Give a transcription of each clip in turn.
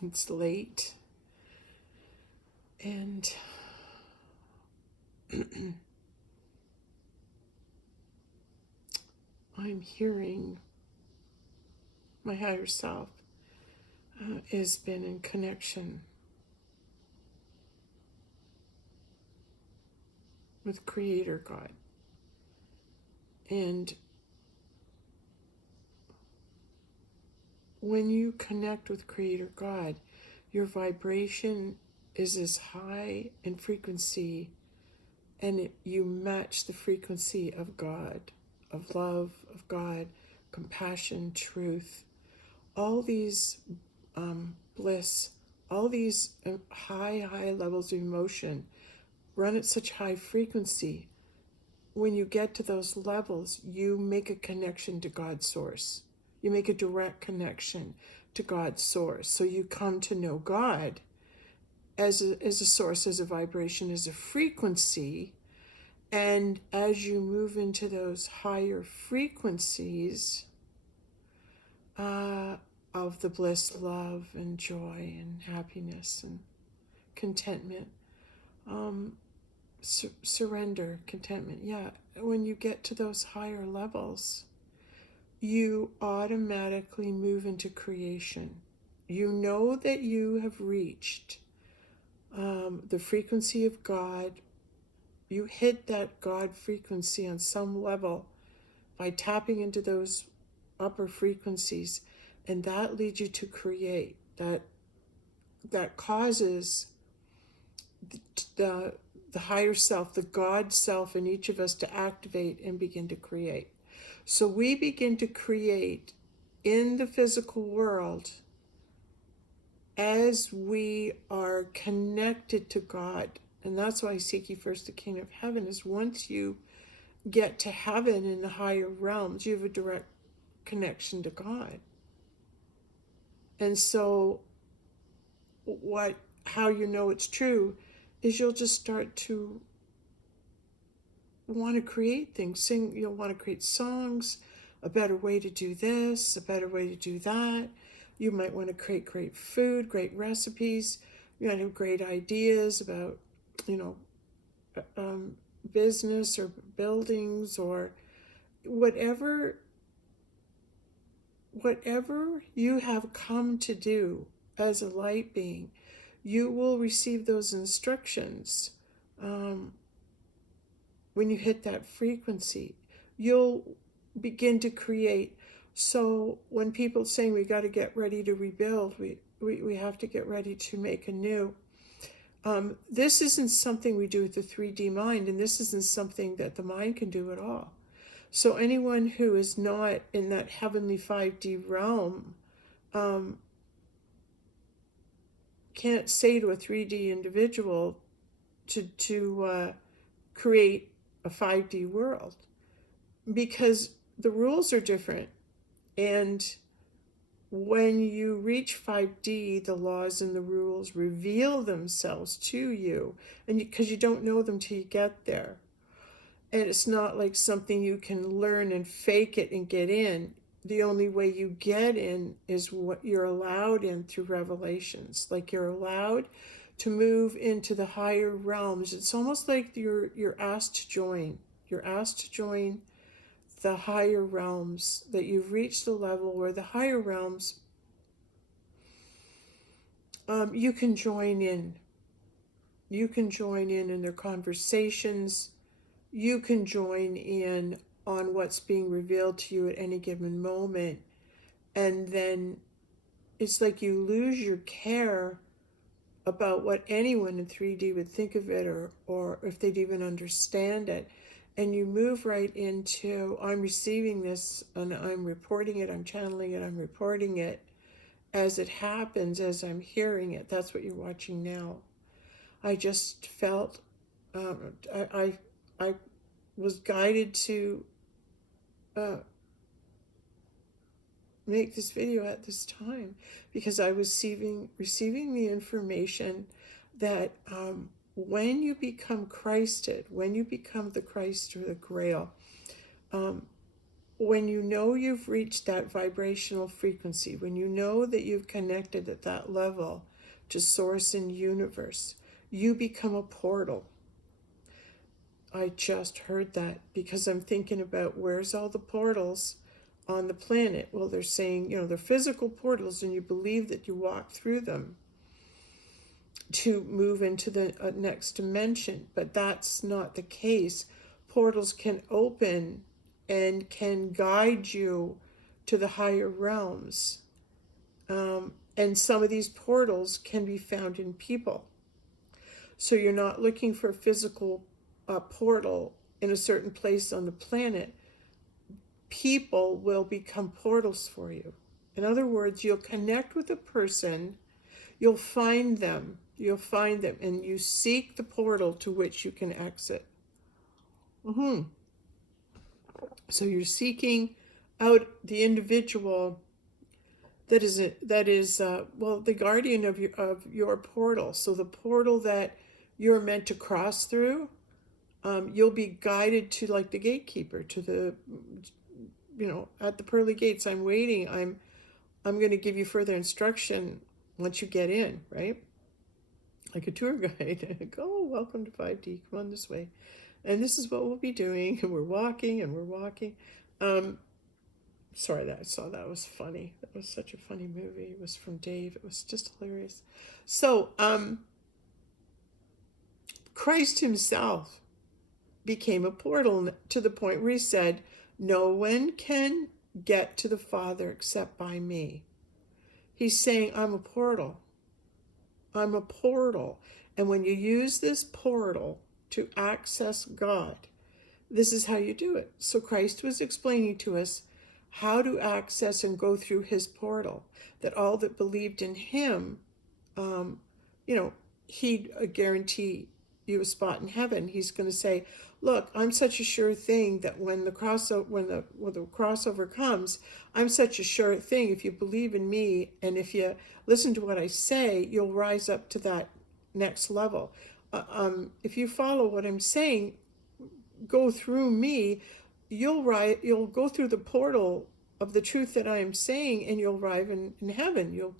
It's late, and I'm hearing my higher self has been in connection with Creator God. And when you connect with Creator God, your vibration is as high in frequency, and you match the frequency of God, of love, of God, compassion, truth, all these bliss, all these high levels of emotion run at such high frequency. When you get to those levels, you make a connection to God's source. You make a direct connection to God's source. So you come to know God as a source, as a vibration, as a frequency. And as you move into those higher frequencies of the bliss, love, and joy, and happiness, and contentment, surrender, contentment, when you get to those higher levels, you automatically move into creation. You know that you have reached the frequency of God. You hit that God frequency on some level by tapping into those upper frequencies, and that leads you to create. That causes the higher self, the God self in each of us to activate and begin to create. So we begin to create in the physical world as we are connected to God. And that's why seek ye first the kingdom of heaven, is once you get to heaven in the higher realms, you have a direct connection to God. And so how you know it's true is you'll just start to want to create things. You'll want to create songs, a better way to do this, a better way to do that. You might want to create great food, great recipes. You might have great ideas about, business or buildings or whatever you have come to do as a light being. You will receive those instructions when you hit that frequency. You'll begin to create. So when people are saying we got to get ready to rebuild, we have to get ready to make anew. This isn't something we do with the 3D mind, and this isn't something that the mind can do at all. So anyone who is not in that heavenly 5D realm can't say to a 3D individual to create a 5D world, because the rules are different. And when you reach 5D, the laws and the rules reveal themselves to you, and because you don't know them till you get there. And it's not like something you can learn and fake it and get in. The only way you get in is what you're allowed in through revelations. Like you're allowed to move into the higher realms. It's almost like you're asked to join. You're asked to join the higher realms, that you've reached the level where the higher realms, you can join in. You can join in their conversations. You can join in on what's being revealed to you at any given moment. And then it's like you lose your care about what anyone in 3D would think of it, or if they'd even understand it. And you move right into, I'm receiving this and I'm reporting it, I'm channeling it, I'm reporting it as it happens, as I'm hearing it. That's what you're watching now. I just felt, I was guided to make this video at this time, because I was receiving the information that when you become Christed, when you become the Christ or the Grail, when you know you've reached that vibrational frequency, when you know that you've connected at that level to source and universe, you become a portal. I just heard that because I'm thinking about where's all the portals on the planet. Well, they're saying, they're physical portals and you believe that you walk through them to move into the next dimension, but that's not the case. Portals can open and can guide you to the higher realms. And some of these portals can be found in people. So you're not looking for a physical portal in a certain place on the planet. People will become portals for you. In other words, you'll connect with a person, you'll find them, and you seek the portal to which you can exit. So you're seeking out the individual that is the guardian of your portal. So the portal that you're meant to cross through, you'll be guided to, like the gatekeeper, to the, at the pearly gates. I'm waiting. I'm going to give you further instruction once you get in, right? Like a tour guide. Go, welcome to 5D. Come on this way, and this is what we'll be doing. And we're walking, and we're walking. Sorry that I saw that was funny. That was such a funny movie. It was from Dave. It was just hilarious. So, Christ himself became a portal to the point where he said, no one can get to the Father except by me. He's saying, I'm a portal. I'm a portal. And when you use this portal to access God, this is how you do it. So Christ was explaining to us how to access and go through his portal, that all that believed in him, he'd guarantee you a spot in heaven. He's going to say, look, I'm such a sure thing that when the crossover comes, I'm such a sure thing. If you believe in me and if you listen to what I say, you'll rise up to that next level. If you follow what I'm saying, go through me, you'll go through the portal of the truth that I am saying, and you'll arrive in heaven.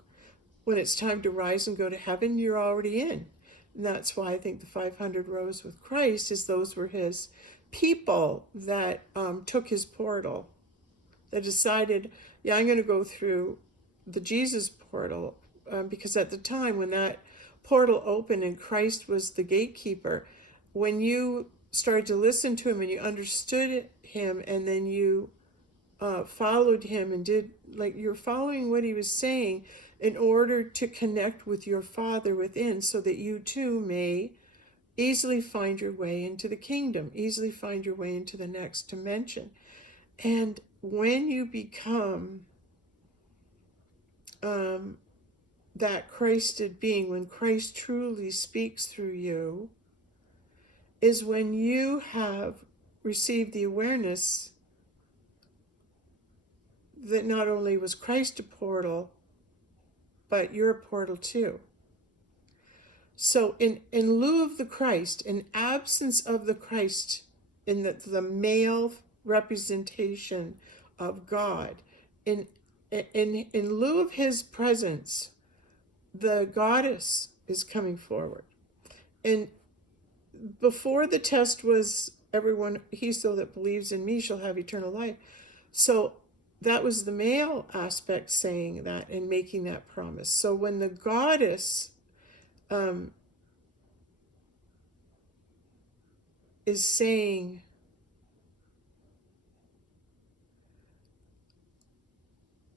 When it's time to rise and go to heaven, you're already in. And that's why I think the 500 rows with Christ is those were his people that took his portal, that decided, yeah, I'm going to go through the Jesus portal, because at the time when that portal opened and Christ was the gatekeeper, when you started to listen to him and you understood him, and then you followed him and did, like, you're following what he was saying in order to connect with your Father within, so that you too may easily find your way into the kingdom, easily find your way into the next dimension. And when you become that Christed being, when Christ truly speaks through you, is when you have received the awareness that not only was Christ a portal, but you're a portal too. So in lieu of the Christ, in absence of the Christ, in the male representation of God, in lieu of his presence, the goddess is coming forward. And before the test was, everyone, he so that believes in me shall have eternal life. So that was the male aspect saying that and making that promise. So when the goddess is saying,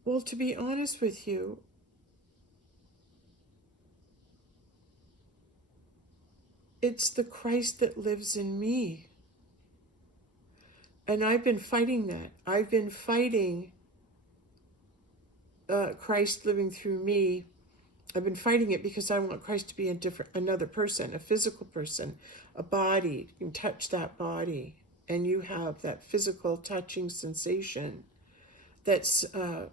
well, to be honest with you, it's the Christ that lives in me. And I've been fighting that. I've been fighting Christ living through me. I've been fighting it because I want Christ to be another person, a physical person, a body. You can touch that body, and you have that physical touching sensation that's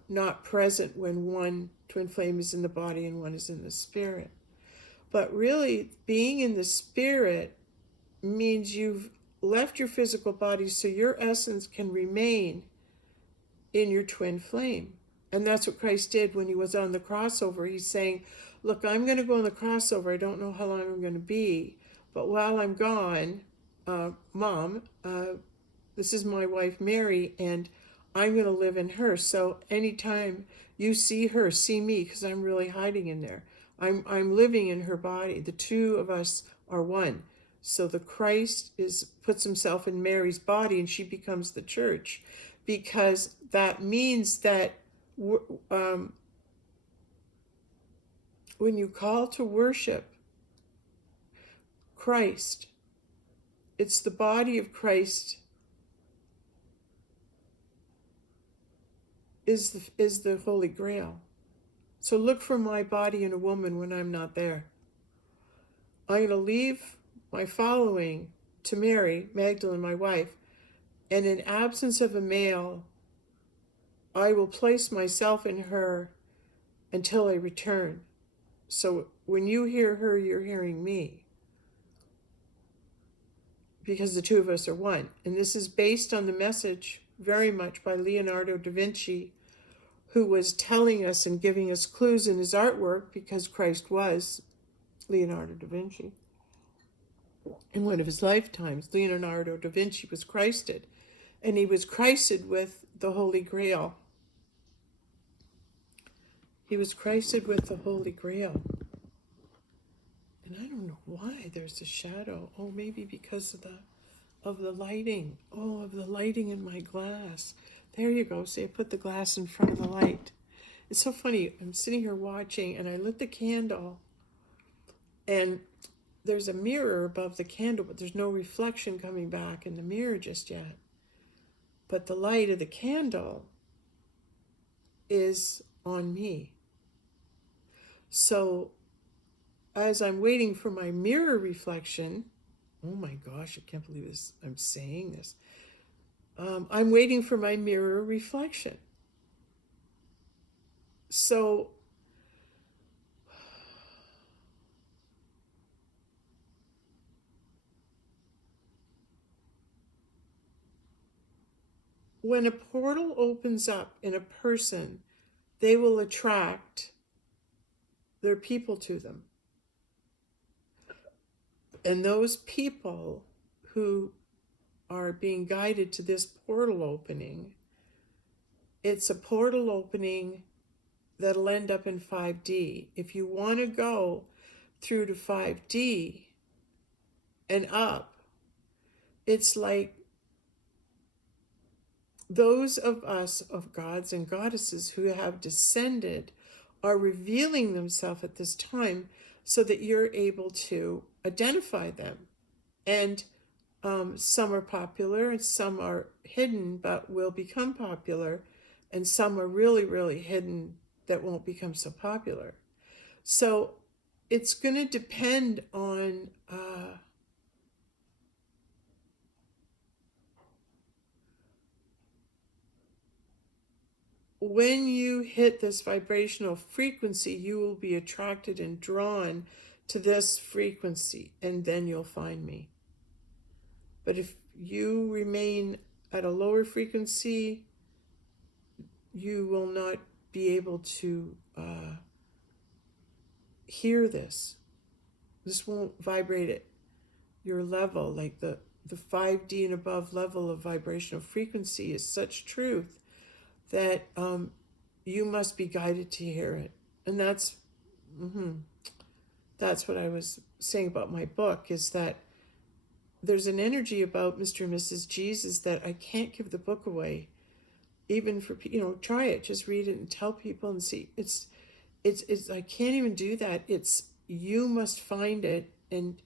not present when one twin flame is in the body and one is in the spirit. But really, being in the spirit means you've left your physical body so your essence can remain in your twin flame. And that's what Christ did when he was on the crossover. He's saying, look, I'm going to go on the crossover. I don't know how long I'm going to be. But while I'm gone, Mom, this is my wife, Mary, and I'm going to live in her. So anytime you see her, see me, because I'm really hiding in there. I'm living in her body. The two of us are one. So the Christ puts himself in Mary's body, and she becomes the church, because that means that um, when you call to worship Christ, it's the body of Christ is the Holy Grail. So look for my body in a woman when I'm not there. I'm going to leave my following to Mary Magdalene, my wife, and in absence of a male, I will place myself in her until I return. So when you hear her, you're hearing me, because the two of us are one. And this is based on the message very much by Leonardo da Vinci, who was telling us and giving us clues in his artwork, because Christ was Leonardo da Vinci. In one of his lifetimes, Leonardo da Vinci was Christed, and he was Christed with the Holy Grail. He was Christed with the Holy Grail. And I don't know why there's a shadow. Oh, maybe because of the lighting. Oh, of the lighting in my glass. There you go. See, I put the glass in front of the light. It's so funny. I'm sitting here watching, and I lit the candle, and there's a mirror above the candle, but there's no reflection coming back in the mirror just yet. But the light of the candle is on me. So as I'm waiting for my mirror reflection, oh my gosh, I can't believe this. I'm saying this. I'm waiting for my mirror reflection. So when a portal opens up in a person, they will attract their people to them. And those people who are being guided to this portal opening, it's a portal opening that'll end up in 5D. If you want to go through to 5D and up, it's like those of us, of gods and goddesses who have descended, are revealing themselves at this time, so that you're able to identify them. And some are popular and some are hidden but will become popular, and some are really, really hidden that won't become so popular. So it's going to depend on when you hit this vibrational frequency, you will be attracted and drawn to this frequency, and then you'll find me. But if you remain at a lower frequency, you will not be able to hear this. This won't vibrate at your level. Like the 5D and above level of vibrational frequency is such truth that you must be guided to hear it. And that's what I was saying about my book, is that there's an energy about Mr. and Mrs. Jesus that I can't give the book away, even for, try it, just read it and tell people and see. It's I can't even do that. It's, you must find it and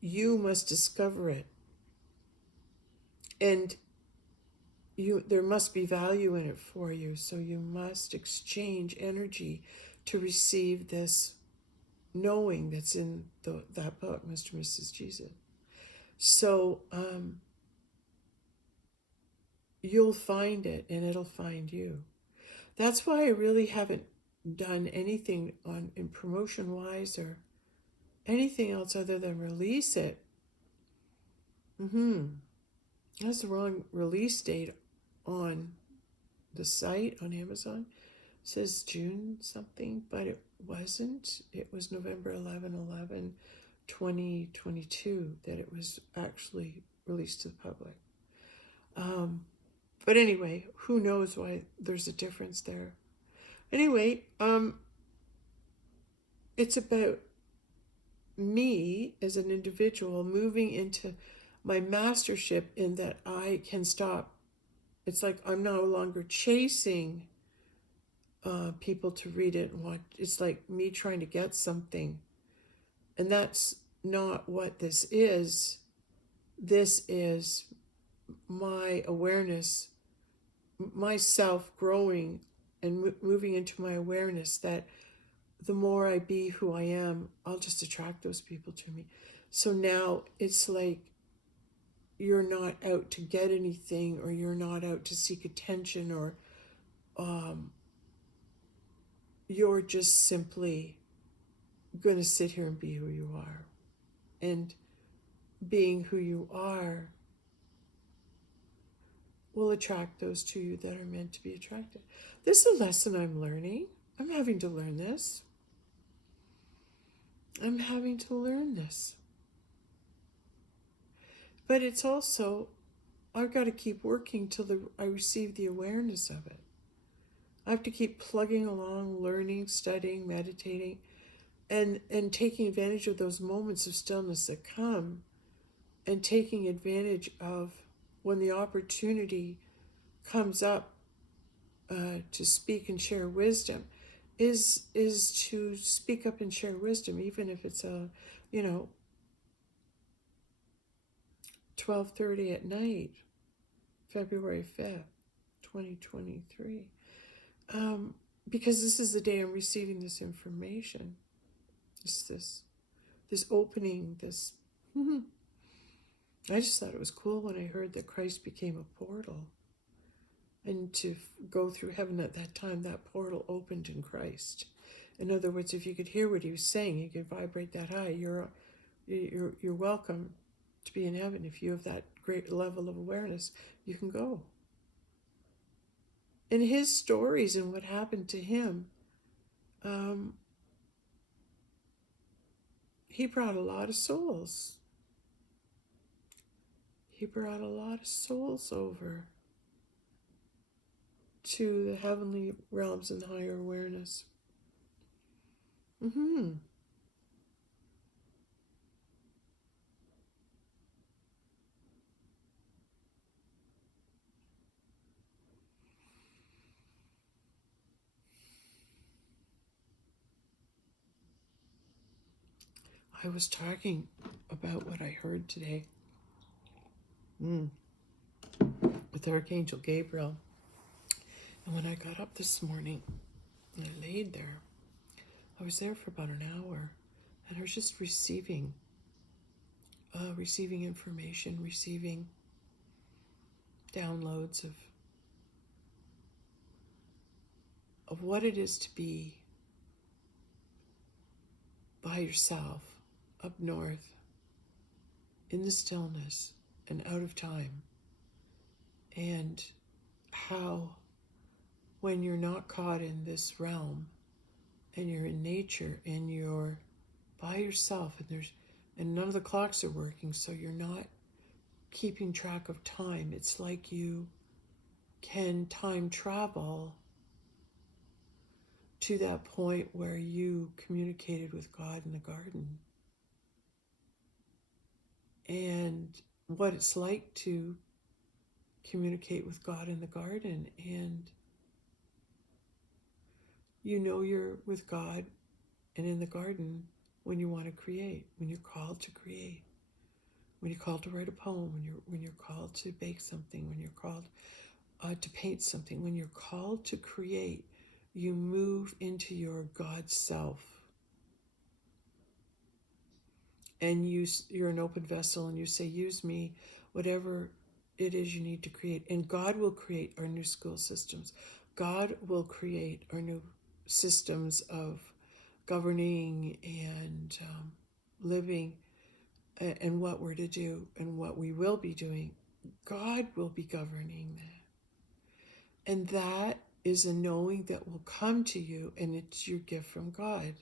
you must discover it. And there must be value in it for you, so you must exchange energy to receive this knowing that's in that book, Mr. and Mrs. Jesus. So you'll find it and it'll find you. That's why I really haven't done anything in promotion wise or anything else other than release it. That's the wrong release date on the site on Amazon says June something, but it wasn't. It was November 11, 2022 that it was actually released to the public. But anyway, who knows why there's a difference there. Anyway, it's about me as an individual moving into my mastership in that I can stop. It's like I'm no longer chasing people to read it and watch. It's like me trying to get something. And that's not what this is. This is my awareness, myself growing and moving into my awareness that the more I be who I am, I'll just attract those people to me. So now it's like you're not out to get anything, or you're not out to seek attention, or you're just simply going to sit here and be who you are. And being who you are will attract those to you that are meant to be attracted. This is a lesson I'm learning. I'm having to learn this. I'm having to learn this. But it's also, I've got to keep working till I receive the awareness of it. I have to keep plugging along, learning, studying, meditating, and taking advantage of those moments of stillness that come, and taking advantage of when the opportunity comes up to speak and share wisdom, is to speak up and share wisdom, even if it's 12:30 at night, February 5th, 2023. Because this is the day I'm receiving this information. This opening, this. I just thought it was cool when I heard that Christ became a portal. And to go through heaven at that time, that portal opened in Christ. In other words, if you could hear what he was saying, you could vibrate that high. You're welcome to be in heaven. If you have that great level of awareness, you can go. And his stories and what happened to him, he brought a lot of souls. He brought a lot of souls over to the heavenly realms and higher awareness. I was talking about what I heard today with Archangel Gabriel. And when I got up this morning and I laid there, I was there for about an hour, and I was just receiving information, receiving downloads of what it is to be by yourself up north in the stillness and out of time, and how when you're not caught in this realm and you're in nature and you're by yourself, and none of the clocks are working, so you're not keeping track of time. It's like you can time travel to that point where you communicated with God in the garden, and what it's like to communicate with God in the garden. And you're with God and in the garden when you want to create, when you're called to create, when you're called to write a poem, when you're called to bake something, when you're called to paint something, when you're called to create, you move into your God self. And you're an open vessel, and you say, use me, whatever it is you need to create. And God will create our new school systems. God will create our new systems of governing and living, and what we're to do and what we will be doing. God will be governing that. And that is a knowing that will come to you, and it's your gift from God,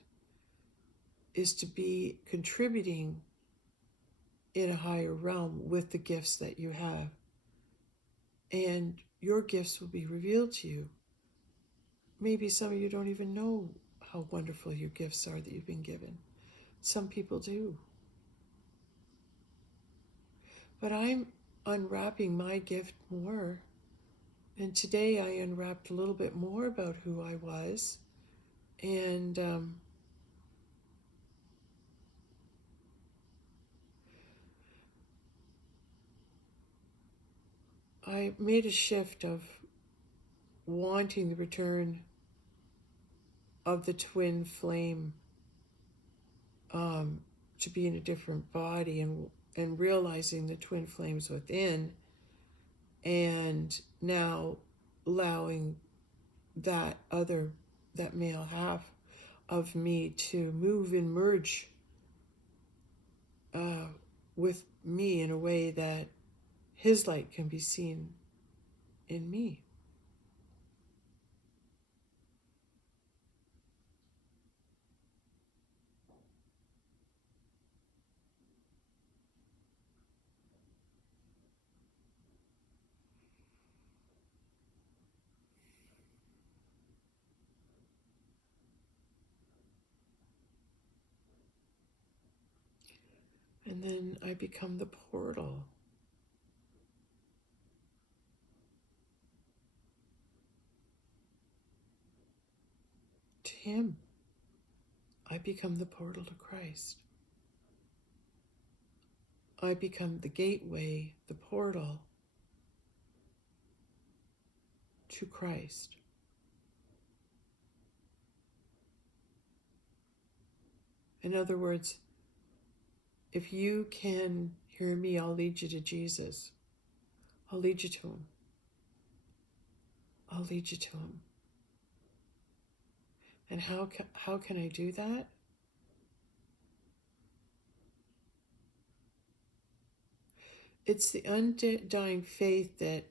is to be contributing in a higher realm with the gifts that you have. And your gifts will be revealed to you. Maybe some of you don't even know how wonderful your gifts are that you've been given. Some people do. But I'm unwrapping my gift more. And today I unwrapped a little bit more about who I was. And I made a shift of wanting the return of the twin flame, to be in a different body, and realizing the twin flames within, and now allowing that male half of me to move and merge with me in a way that his light can be seen in me. And then I become the portal to him. I become the portal to Christ. I become the gateway, the portal to Christ. In other words, if you can hear me, I'll lead you to Jesus. I'll lead you to him. I'll lead you to him. And how can I do that? It's the undying faith that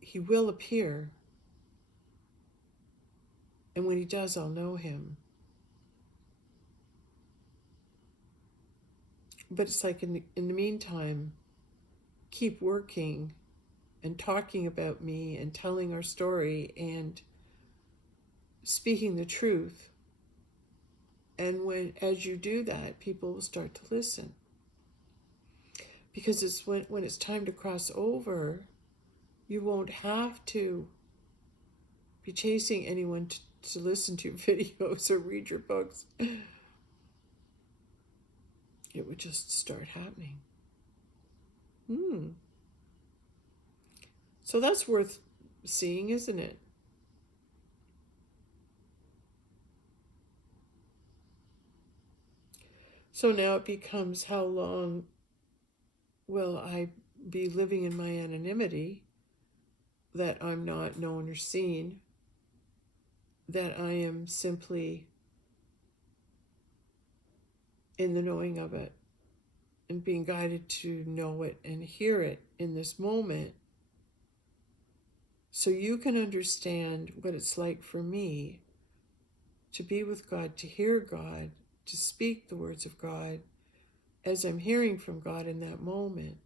he will appear. And when he does, I'll know him. But it's like in the meantime, keep working and talking about me and telling our story and speaking the truth. And as you do that, people will start to listen. Because it's when it's time to cross over, you won't have to be chasing anyone to listen to your videos or read your books. It would just start happening. So that's worth seeing, isn't it? So now it becomes, how long will I be living in my anonymity, that I'm not known or seen, that I am simply in the knowing of it and being guided to know it and hear it in this moment, so you can understand what it's like for me to be with God, to hear God, to speak the words of God as I'm hearing from God in that moment.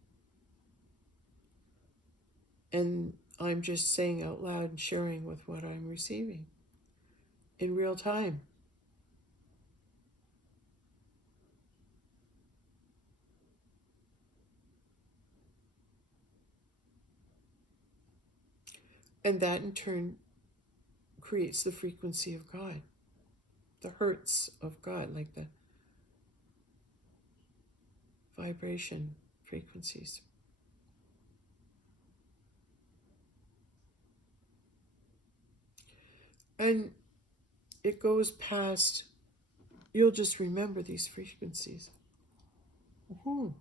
And I'm just saying out loud and sharing with what I'm receiving in real time. And that in turn creates the frequency of God, the hertz of God, like the vibration frequencies. And it goes past, you'll just remember these frequencies. You'll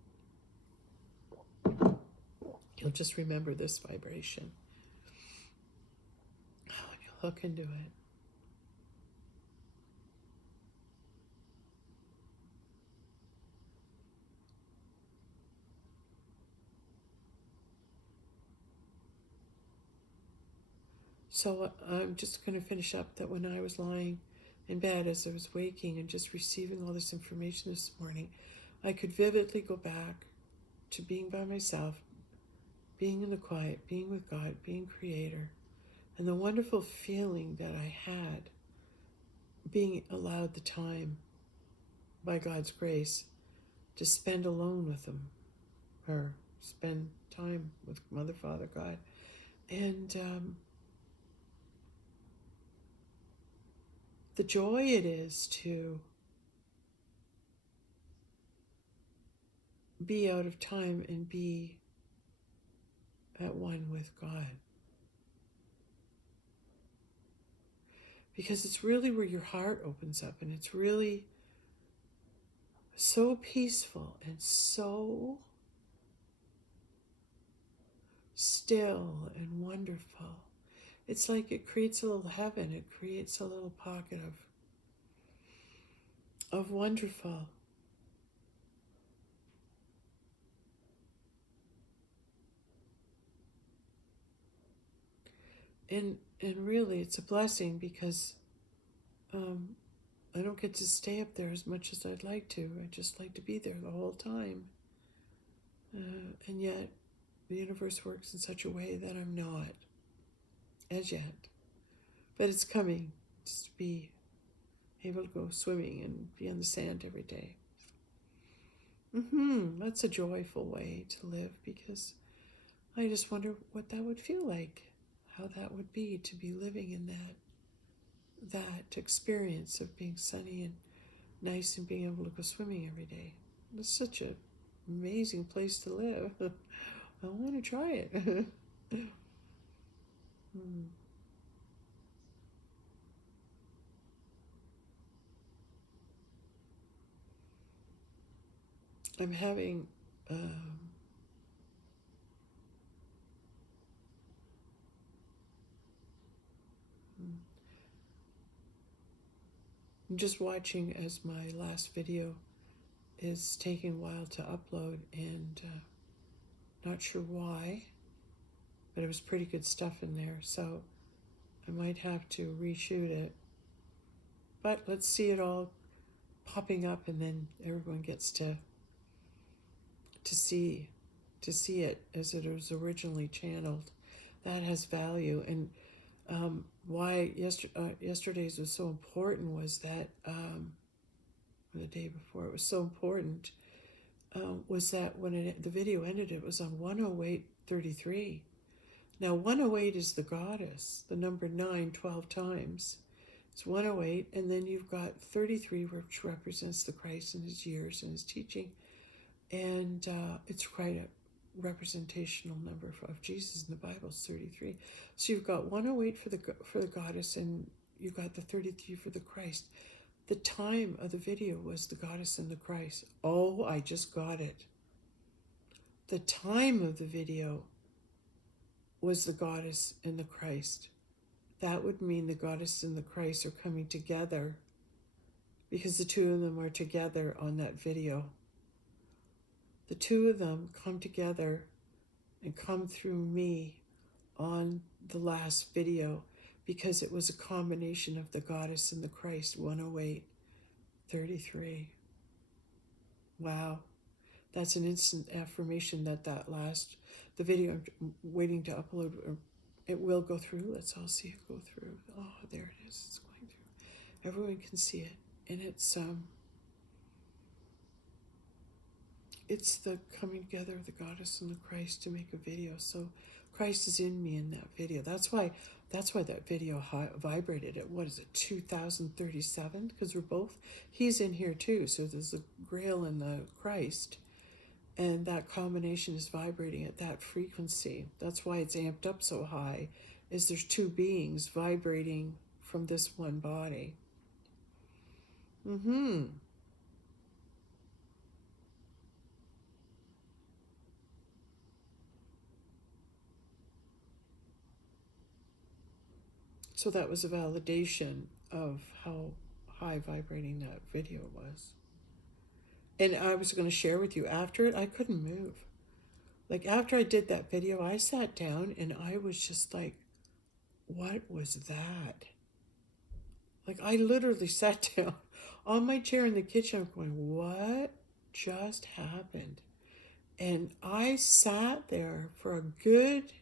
just remember this vibration. Oh, and you'll hook into it. So I'm just going to finish up that when I was lying in bed as I was waking and just receiving all this information this morning, I could vividly go back to being by myself, being in the quiet, being with God, being creator, and the wonderful feeling that I had being allowed the time by God's grace to spend alone with Him, or spend time with Mother, Father, God. And the joy it is to be out of time and be at one with God. Because it's really where your heart opens up, and it's really so peaceful and so still and wonderful. It's like it creates a little heaven. It creates a little pocket of wonderful. And really, it's a blessing because I don't get to stay up there as much as I'd like to. I just like to be there the whole time. And yet, the universe works in such a way that I'm not as yet. But it's coming, just to be able to go swimming and be on the sand every day. That's a joyful way to live, because I just wonder what that would feel like, how that would be to be living in that experience of being sunny and nice and being able to go swimming every day. It's such an amazing place to live. I want to try it. I'm having I'm just watching as my last video is taking a while to upload, and not sure why, but it was pretty good stuff in there, so I might have to reshoot it. But let's see it all popping up, and then everyone gets to see it as it was originally channeled. That has value. And why yesterday's was so important was that the day before it was so important was that when the video ended, it was on 108:33. Now 108 is the goddess, the number 9 12 times. It's 108, and then you've got 33, which represents the Christ and his years and his teaching, and it's quite a representational number of Jesus in the Bible. It's 33. So you've got 108 for the goddess, and you've got the 33 for the Christ. The time of the video was the goddess and the Christ. Oh, I just got it. The time of the video was the goddess and the Christ. That would mean the goddess and the Christ are coming together, because the two of them are together on that video. The two of them come together and come through me on the last video, because it was a combination of the goddess and the Christ. 108:33. Wow. That's an instant affirmation that the video I'm waiting to upload, it will go through. Let's all see it go through. Oh, there it is. It's going through. Everyone can see it. And it's the coming together of the goddess and the Christ to make a video. So Christ is in me in that video. That's why that video vibrated at, what is it, 2037? Because he's in here too. So there's the Grail and the Christ. And that combination is vibrating at that frequency. That's why it's amped up so high, is there's two beings vibrating from this one body. So that was a validation of how high vibrating that video was. And I was going to share with you, after it, I couldn't move. Like, after I did that video, I sat down and I was just like, what was that? Like, I literally sat down on my chair in the kitchen. I'm going, what just happened? And I sat there for a good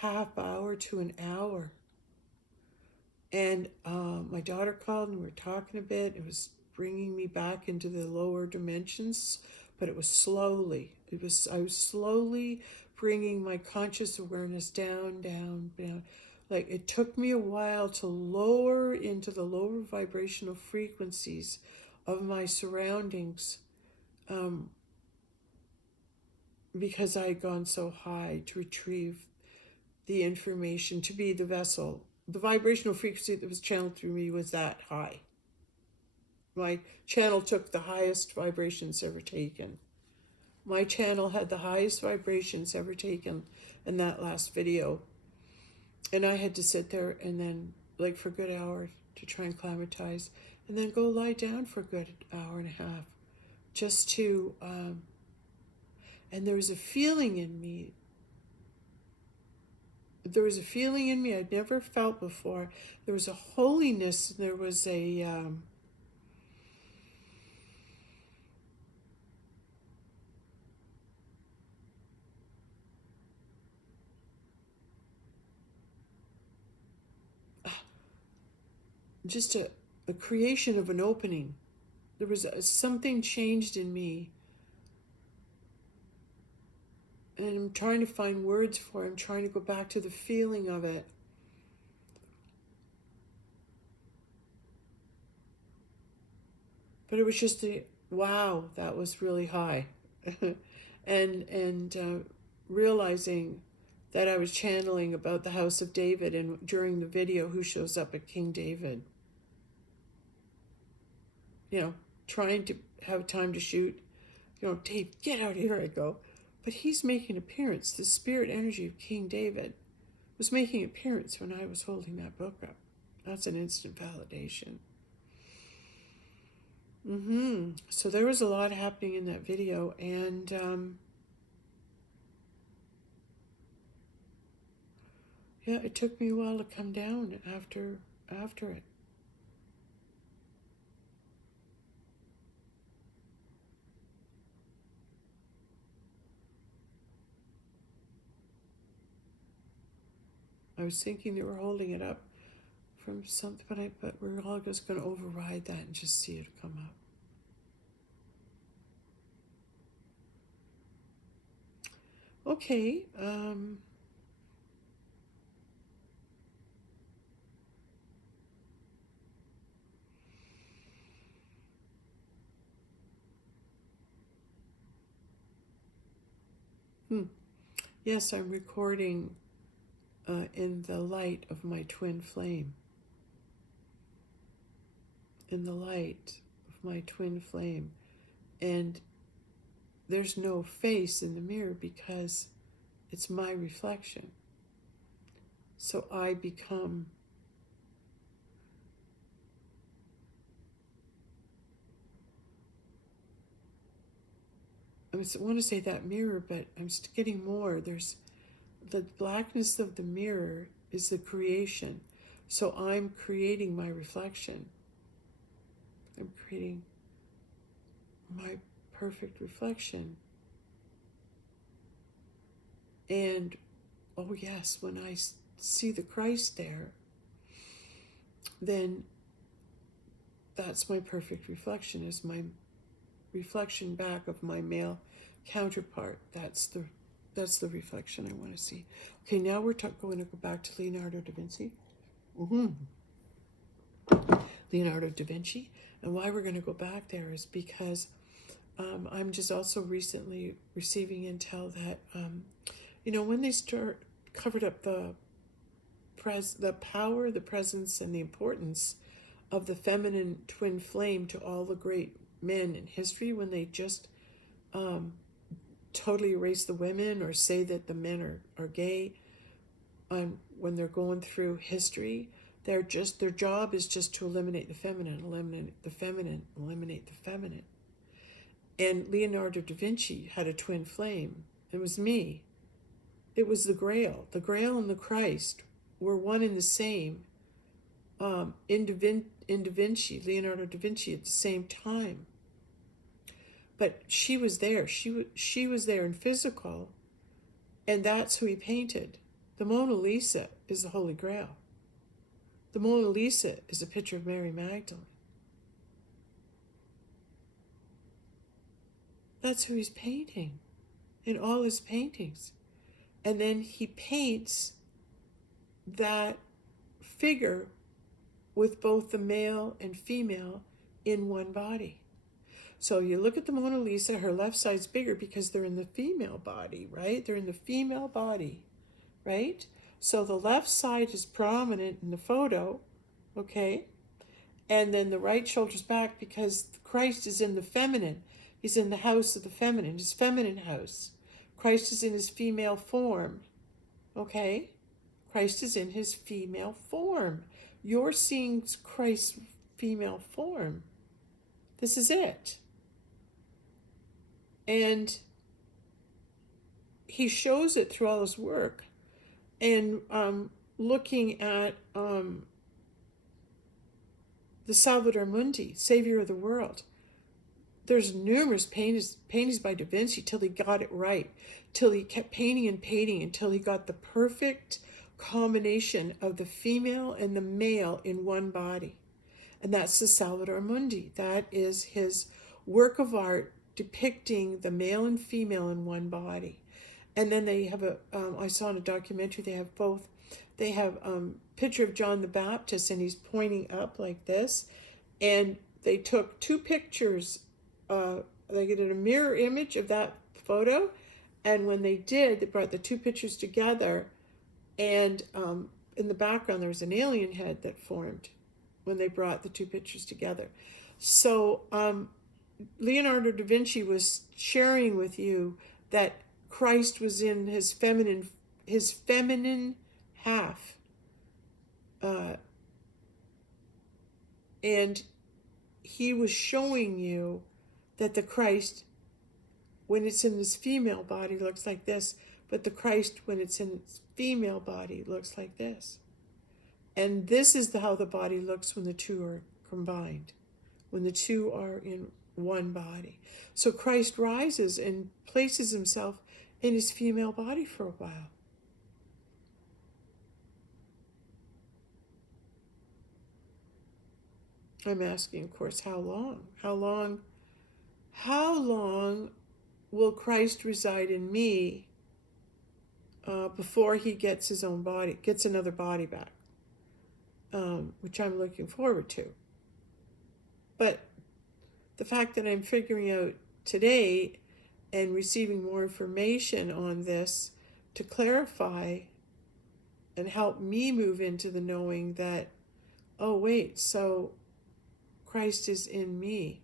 half hour to an hour. And my daughter called and we were talking a bit. It was bringing me back into the lower dimensions, but it was slowly. I was slowly bringing my conscious awareness down, down, down. Like, it took me a while to lower into the lower vibrational frequencies of my surroundings, um, because I had gone so high to retrieve the information, to be the vessel. The vibrational frequency that was channeled through me was that high. My channel took the highest vibrations ever taken. My channel had the highest vibrations ever taken in that last video. And I had to sit there and then, like, for a good hour to try and acclimatize, and then go lie down for a good hour and a half just to, and there was a feeling in me. There was a feeling in me I'd never felt before. There was a holiness, and there was a, just a creation of an opening. There was something changed in me, and I'm trying to find words for it. I'm trying to go back to the feeling of it. But it was just wow, that was really high. and realizing that I was channeling about the house of David, and during the video, who shows up at King David. You know, trying to have time to shoot. You know, Dave, get out of here, I go. But he's making an appearance. The spirit energy of King David was making an appearance when I was holding that book up. That's an instant validation. So there was a lot happening in that video, and yeah, it took me a while to come down after it. I was thinking they were holding it up from something, but we're all just going to override that and just see it come up. Okay. Yes, I'm recording in the light of my twin flame. In the light of my twin flame. And there's no face in the mirror because it's my reflection. So I become I want to say that mirror, but I'm getting more. There's the blackness of the mirror is the creation. So I'm creating my reflection. I'm creating my perfect reflection. And oh yes, when I see the Christ there, then that's my perfect reflection, is my reflection back of my male counterpart. That's the reflection I want to see. Okay, now we're going to go back to Leonardo da Vinci. Leonardo da Vinci. And why we're going to go back there is because I'm just also recently receiving intel that, when they covered up the power, the presence, and the importance of the feminine twin flame to all the great men in history, when they just totally erase the women or say that the men are gay, when they're going through history, their job is just to eliminate the feminine, eliminate the feminine, eliminate the feminine. And Leonardo da Vinci had a twin flame. It was me. It was the Grail and the Christ were one and the same in Da Vinci, Leonardo da Vinci, at the same time. But she was there. She was there in physical, and that's who he painted. The Mona Lisa is the Holy Grail. The Mona Lisa is a picture of Mary Magdalene. That's who he's painting in all his paintings. And then he paints that figure with both the male and female in one body. So you look at the Mona Lisa, her left side's bigger because they're in the female body, right? They're in the female body, right? So the left side is prominent in the photo, okay? And then the right shoulder's back because Christ is in the feminine. He's in the house of the feminine, his feminine house. Christ is in his female form, okay? Christ is in his female form. You're seeing Christ's female form. This is it. And he shows it through all his work. And looking at the Salvator Mundi, Savior of the World, there's numerous paintings by Da Vinci till he got it right, till he kept painting and painting until he got the perfect combination of the female and the male in one body. And that's the Salvator Mundi. That is his work of art depicting the male and female in one body. And then they have I saw in a documentary, they have both. They have picture of John the Baptist, and he's pointing up like this. And they took two pictures. They did a mirror image of that photo. And when they did, they brought the two pictures together. And in the background, there was an alien head that formed when they brought the two pictures together. So Leonardo da Vinci was sharing with you that Christ was in his feminine half. And he was showing you that the Christ, when it's in his female body, looks like this, but the Christ, when it's in its female body, looks like this. And this is how the body looks when the two are combined, when the two are in one body. So Christ rises and places himself in his female body for a while. I'm asking, of course, how long? How long will Christ reside in me before he gets his own body, gets another body back, which I'm looking forward to. But the fact that I'm figuring out today and receiving more information on this to clarify and help me move into the knowing that, oh wait, so Christ is in me.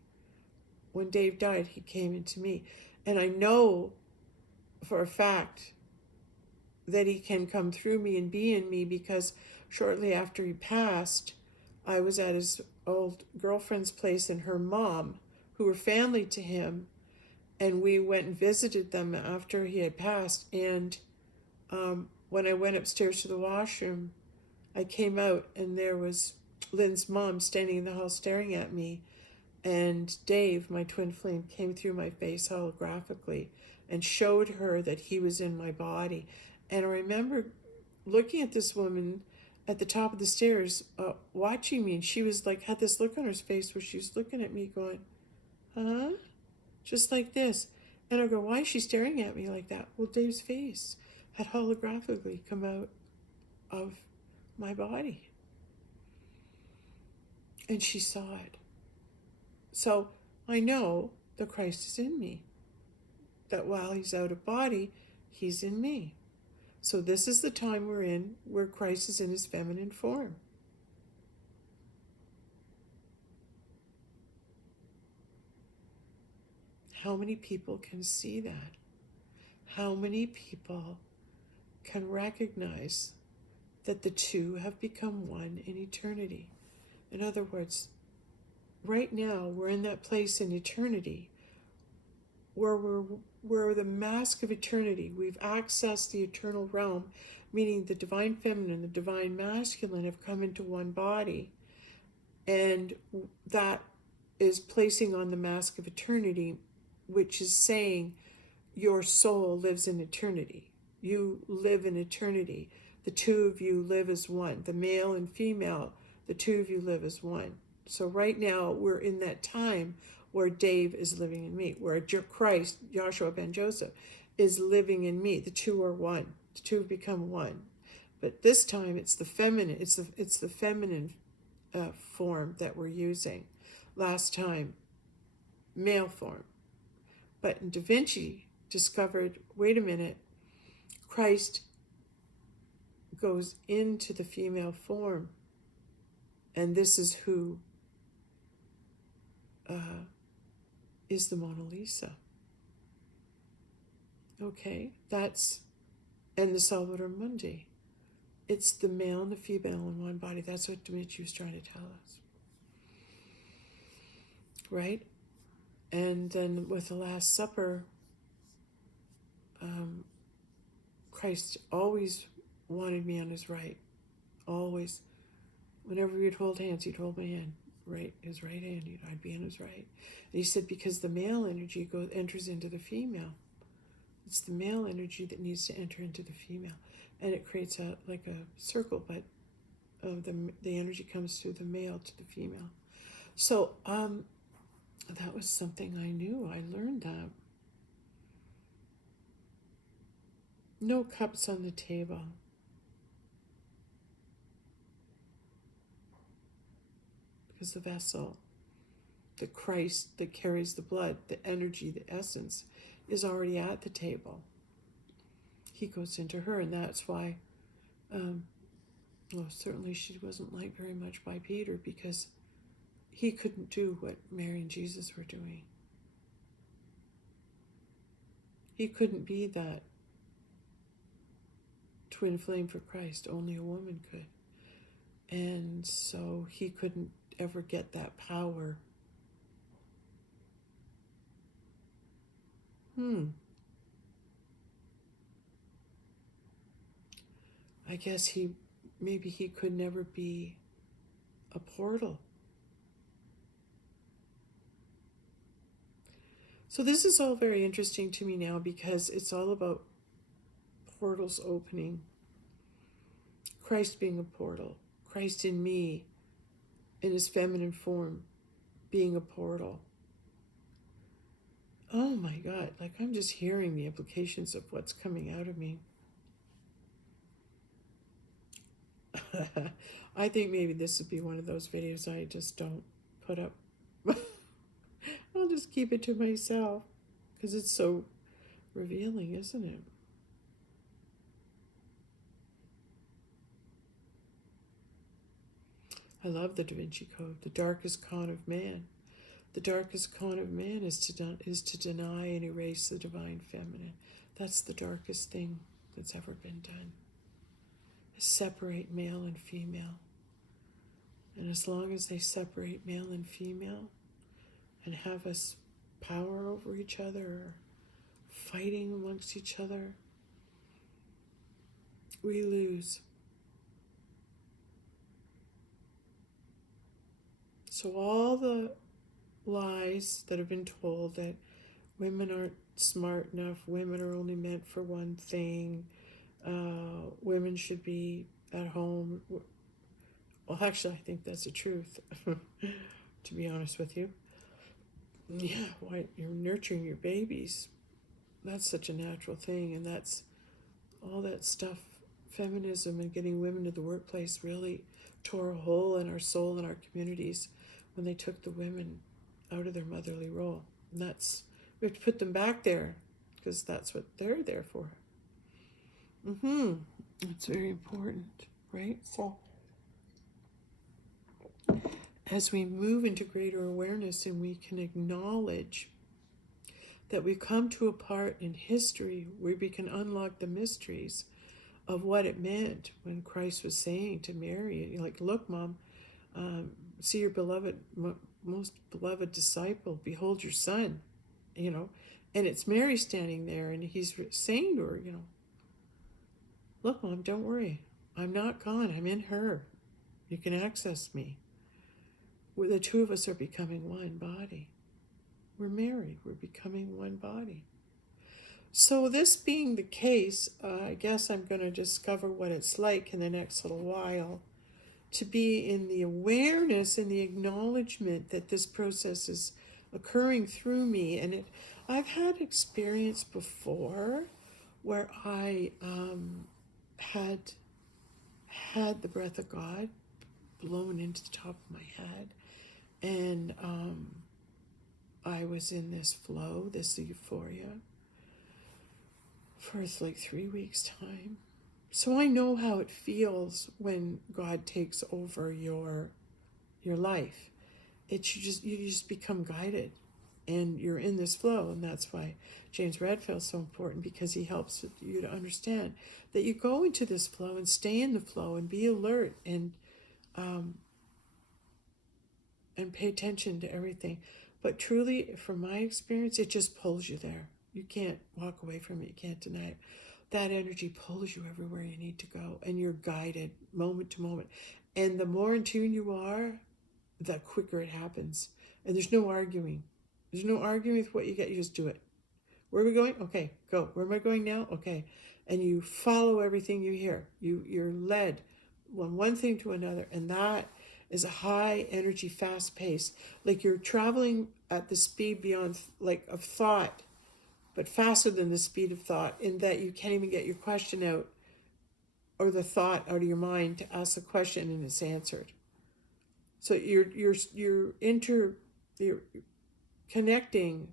When Dave died, he came into me. And I know for a fact that he can come through me and be in me, because shortly after he passed, I was at his old girlfriend's place and her mom, who were family to him, and we went and visited them after he had passed. And when I went upstairs to the washroom, I came out and there was Lynn's mom standing in the hall staring at me, and Dave, my twin flame, came through my face holographically and showed her that he was in my body. And I remember looking at this woman at the top of the stairs, watching me, and she was like, had this look on her face where she was looking at me going, huh? Just like this. And I go, why is she staring at me like that? Well, Dave's face had holographically come out of my body. And she saw it. So I know that Christ is in me. That while he's out of body, he's in me. So this is the time we're in where Christ is in his feminine form. How many people can see that? How many people can recognize that the two have become one in eternity? In other words, right now we're in that place in eternity where we're the mask of eternity. We've accessed the eternal realm, meaning the divine feminine and the divine masculine have come into one body. And that is placing on the mask of eternity, which is saying your soul lives in eternity. You live in eternity. The two of you live as one. The male and female, the two of you live as one. So right now we're in that time where Dave is living in me, where Christ, Joshua ben Joseph, is living in me. The two are one. The two have become one. But this time it's the feminine. It's the feminine form that we're using. Last time, male form. But Da Vinci discovered, wait a minute, Christ goes into the female form, and this is who is the Mona Lisa. Okay, and the Salvator Mundi. It's the male and the female in one body. That's what Da Vinci was trying to tell us. Right? And then with the Last Supper, Christ always wanted me on his right. Always. Whenever we'd hold hands, he'd hold my hand. Right, his right hand, I'd be in his right. And he said, because the male energy enters into the female. It's the male energy that needs to enter into the female. And it creates a circle, but the energy comes through the male to the female. So that was something I knew. I learned that. No cups on the table. Because the vessel, the Christ that carries the blood, the energy, the essence, is already at the table. He goes into her, and that's why, certainly she wasn't liked very much by Peter, because he couldn't do what Mary and Jesus were doing. He couldn't be that twin flame for Christ. Only a woman could. And so he couldn't ever get that power. I guess maybe he could never be a portal. So this is all very interesting to me now, because it's all about portals opening. Christ being a portal. Christ in me, in his feminine form, being a portal. Oh my God, I'm just hearing the implications of what's coming out of me. I think maybe this would be one of those videos I just don't put up. I'll just keep it to myself, because it's so revealing, isn't it? I love the Da Vinci Code, the darkest con of man. The darkest con of man is to deny and erase the divine feminine. That's the darkest thing that's ever been done. Separate male and female. And as long as they separate male and female and have us power over each other or fighting amongst each other, we lose. So all the lies that have been told, that women aren't smart enough, women are only meant for one thing, women should be at home. Well, actually, I think that's the truth, to be honest with you. Yeah, why you're nurturing your babies. That's such a natural thing, and that's all that stuff. Feminism and getting women to the workplace really tore a hole in our soul and our communities when they took the women out of their motherly role. And we have to put them back there, because that's what they're there for. It's very important, right? So as we move into greater awareness and we can acknowledge that we've come to a part in history where we can unlock the mysteries of what it meant when Christ was saying to Mary, look, Mom, see your beloved, most beloved disciple, behold your son, and it's Mary standing there, and he's saying to her, Look, Mom, don't worry. I'm not gone. I'm in her. You can access me. The two of us are becoming one body. We're married. We're becoming one body. So, this being the case, I guess I'm going to discover what it's like in the next little while to be in the awareness and the acknowledgement that this process is occurring through me. And I've had experience before where I had the breath of God blown into the top of my head, and I was in this flow, this euphoria, for like 3 weeks' time. So I know how it feels when God takes over your life. You just become guided, and you're in this flow, and that's why James Redfield is so important, because he helps you to understand that you go into this flow and stay in the flow and be alert um, and pay attention to everything. But truly, from my experience, it just pulls you there. You can't walk away from it. You can't deny it. That energy pulls you everywhere you need to go, and you're guided moment to moment. And the more in tune you are, the quicker it happens. And there's no arguing. There's no arguing with what you get. You just do it. Where are we going? Okay, go. Where am I going now? Okay. And you follow everything you hear. You're led from one thing to another. And that is a high energy, fast pace. Like you're traveling at the speed beyond like of thought, but faster than the speed of thought, in that you can't even get your question out or the thought out of your mind to ask the question and it's answered. So you're connecting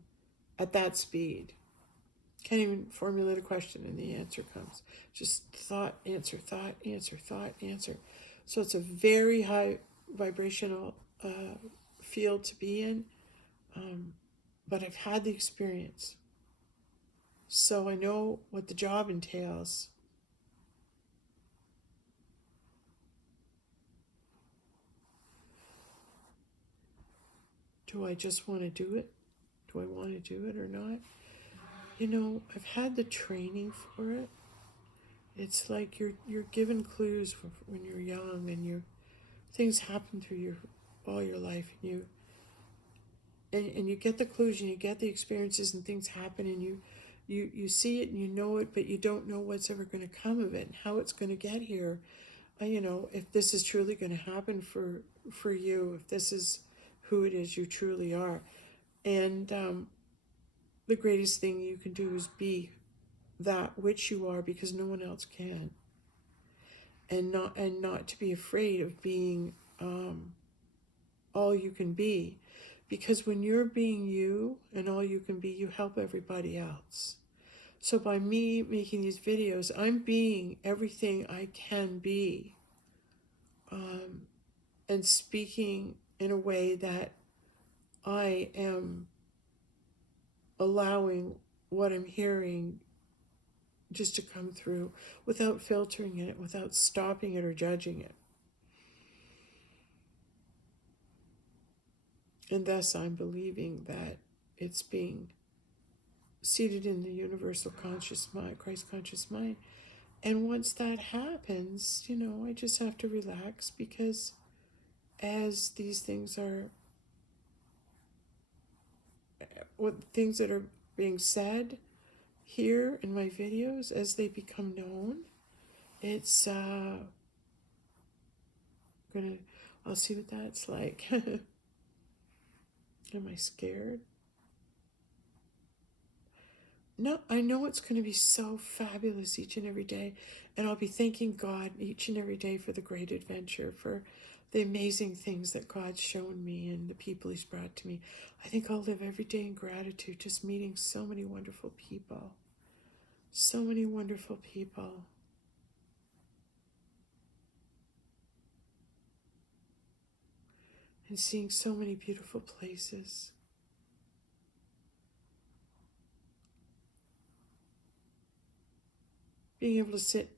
at that speed. Can't even formulate a question and the answer comes. Just thought, answer, thought, answer, thought, answer. So it's a very high vibrational field to be in. But I've had the experience. So I know what the job entails. Do I just want to do it? Do I want to do it or not? I've had the training for it. It's like you're given clues when you're young, and things happen through all your life, and you get the clues and you get the experiences, and things happen, and you see it and you know it, but you don't know what's ever going to come of it and how it's going to get here. If this is truly going to happen for you, if this is who it is you truly are. And the greatest thing you can do is be that which you are, because no one else can. And not to be afraid of being all you can be, because when you're being you and all you can be, you help everybody else. So by me making these videos, I'm being everything I can be, and speaking in a way that I am allowing what I'm hearing just to come through without filtering it, without stopping it or judging it. And thus I'm believing that it's being seated in the universal conscious mind, Christ conscious mind. And once that happens, I just have to relax, because as these things are, things that are being said here in my videos, as they become known, it's I'll see what that's like. Am I scared? No, I know it's going to be so fabulous each and every day. And I'll be thanking God each and every day for the great adventure, for the amazing things that God's shown me and the people He's brought to me. I think I'll live every day in gratitude, just meeting so many wonderful people. So many wonderful people. And seeing so many beautiful places. Being able to sit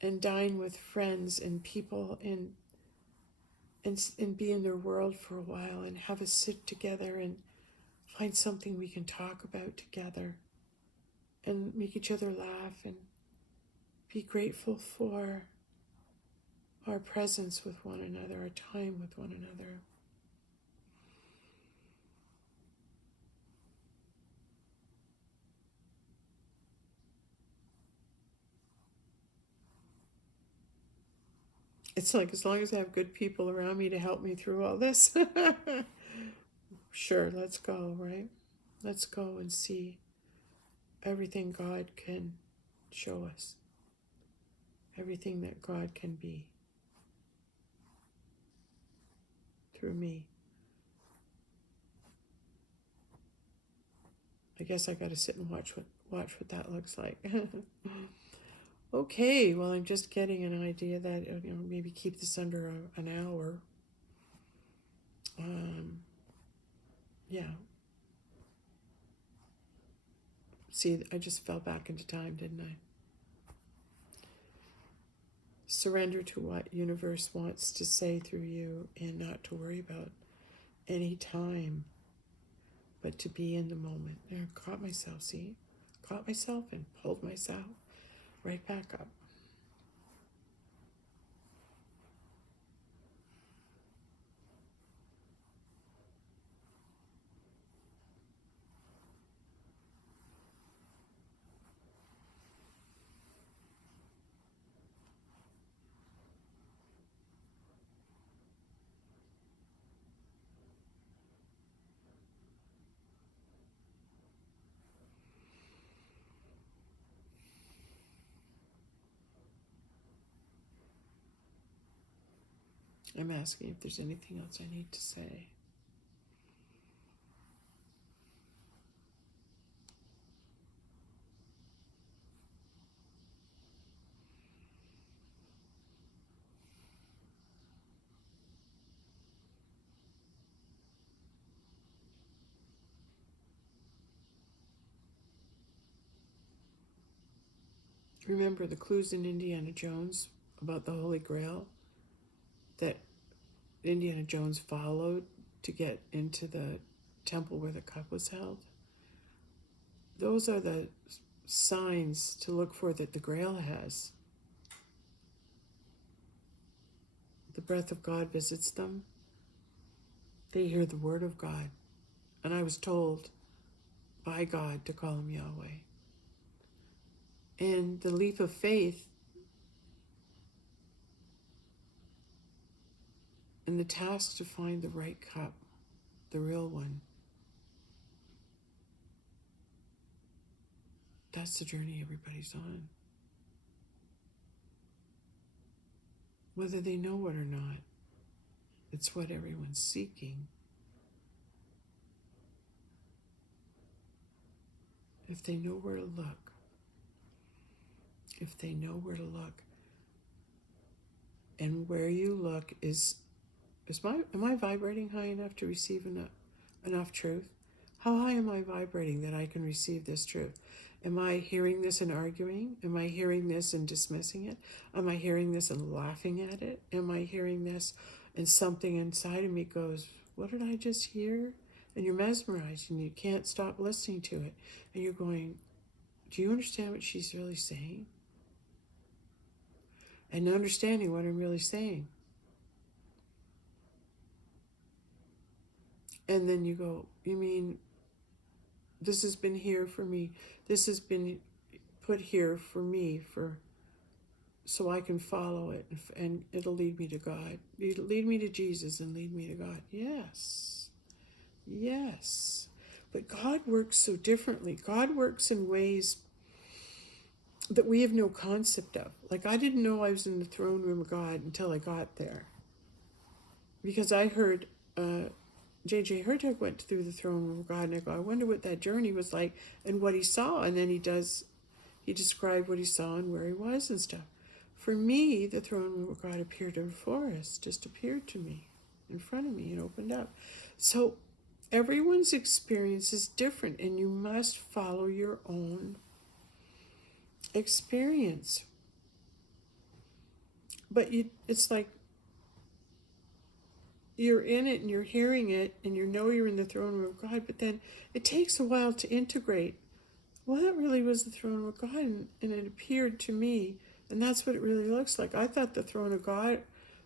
and dine with friends and people and be in their world for a while, and have us sit together and find something we can talk about together and make each other laugh and Be grateful for our presence with one another, our time with one another. It's like, as long as I have good people around me to help me through all this, sure, let's go, right? Let's go and see everything God can show us, everything that God can be through me. I guess I got to sit and watch what that looks like. Okay, well, I'm just getting an idea that, maybe keep this under an hour. Yeah. See, I just fell back into time, didn't I? Surrender to what universe wants to say through you, and not to worry about any time, but to be in the moment. There, I caught myself, see? Caught myself and pulled myself right back up. I'm asking if there's anything else I need to say. Remember the clues in Indiana Jones about the Holy Grail that Indiana Jones followed to get into the temple where the cup was held? Those are the signs to look for that the Grail has. The breath of God visits them. They hear the word of God. And I was told by God to call him Yahweh. And the leap of faith and the task to find the right cup, the real one, that's the journey everybody's on. Whether they know it or not, it's what everyone's seeking. If they know where to look, if they know where to look, and where you look am I vibrating high enough to receive enough truth? How high am I vibrating that I can receive this truth? Am I hearing this and arguing? Am I hearing this and dismissing it? Am I hearing this and laughing at it? Am I hearing this and something inside of me goes, what did I just hear? And you're mesmerized and you can't stop listening to it. And you're going, do you understand what she's really saying? And understanding what I'm really saying. And then you go, you mean this has been here for me? This has been put here for me, so I can follow it, and it'll lead me to God. It'll lead me to Jesus and lead me to God. Yes. Yes. But God works so differently. God works in ways that we have no concept of. Like, I didn't know I was in the throne room of God until I got there. Because I heard J.J. Hertog went through the throne room of God, and I go, I wonder what that journey was like and what he saw. And then he described what he saw and where he was and stuff. For me, the throne room of God appeared in a forest, just appeared to me in front of me and opened up. So everyone's experience is different, and you must follow your own experience. But it's like you're in it and you're hearing it and you know you're in the throne room of God, but then it takes a while to integrate. Well, that really was the throne room of God, and it appeared to me And that's what it really looks like. I thought the throne of God,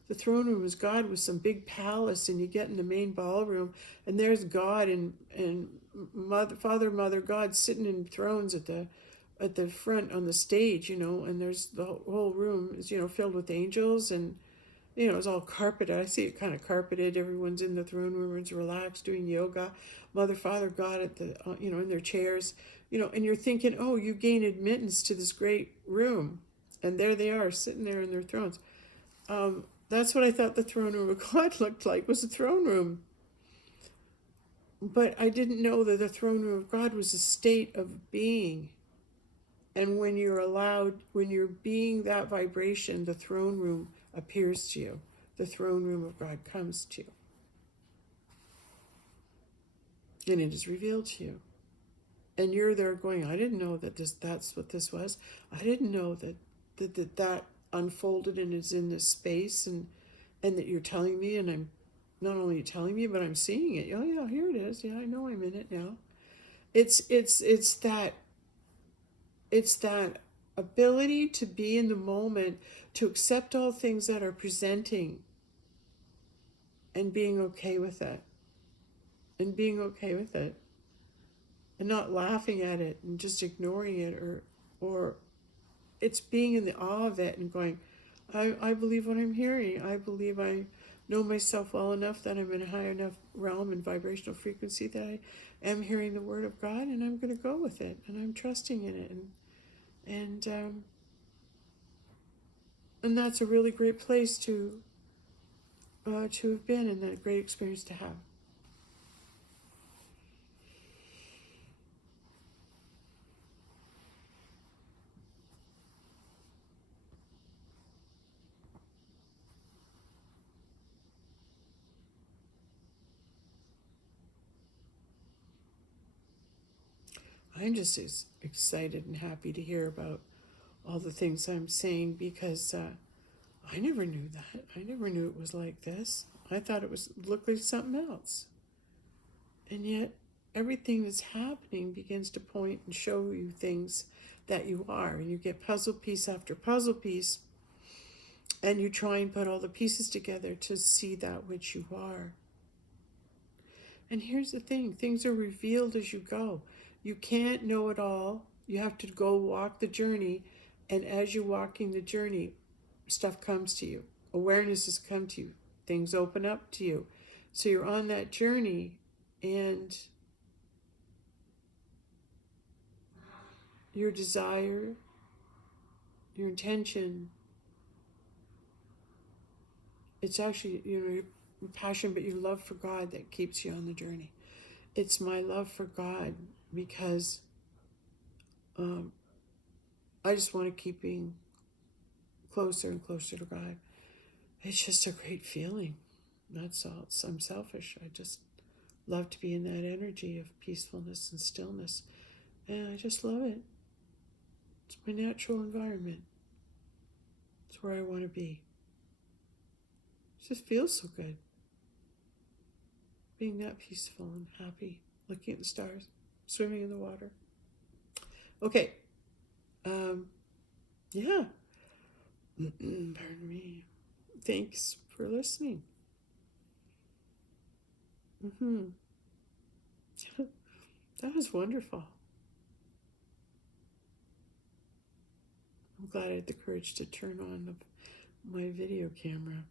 the throne room was God with some big palace, and you get in the main ballroom, and there's God and mother, Father, Mother, God sitting in thrones at the front on the stage, and there's the whole room is filled with angels, and it's all carpeted. I see it kind of carpeted. Everyone's in the throne room, everyone's relaxed, doing yoga. Mother, Father, God at the in their chairs, and you're thinking, oh, you gain admittance to this great room, and there they are sitting there in their thrones. That's what I thought the throne room of God looked like, was a throne room. But I didn't know that the throne room of God was a state of being. And when you're being that vibration, the throne room appears to you. The throne room of God comes to you. And it is revealed to you. And you're there going, I didn't know that's what this was. I didn't know that unfolded and is in this space, and that you're telling me, and I'm not only telling me, but I'm seeing it. Oh yeah, here it is. Yeah, I know I'm in it now. It's that ability to be in the moment, to accept all things that are presenting, and being okay with it. And being okay with it. And not laughing at it and just ignoring it, or it's being in the awe of it and going, I believe what I'm hearing. I believe I know myself well enough that I'm in a high enough realm and vibrational frequency that I am hearing the word of God, and I'm going to go with it, and I'm trusting in it, and that's a really great place to have been, and a great experience to have. I'm just excited and happy to hear about all the things I'm saying, because I never knew that. I never knew it was like this. I thought it looked like something else. And yet, everything that's happening begins to point and show you things that you are. And you get puzzle piece after puzzle piece, and you try and put all the pieces together to see that which you are. And here's the thing, things are revealed as you go. You can't know it all. You have to go walk the journey. And as you're walking the journey, stuff comes to you. Awarenesses come to you. Things open up to you. So you're on that journey, and your desire, your intention, it's actually, your passion, but your love for God that keeps you on the journey. It's my love for God, because I just want to keep being closer and closer to God. It's just a great feeling. That's all. I'm selfish. I just love to be in that energy of peacefulness and stillness. And I just love it. It's my natural environment. It's where I want to be. It just feels so good. Being that peaceful and happy, looking at the stars, swimming in the water. Okay. Yeah. Pardon me. Thanks for listening. That was wonderful. I'm glad I had the courage to turn on my video camera.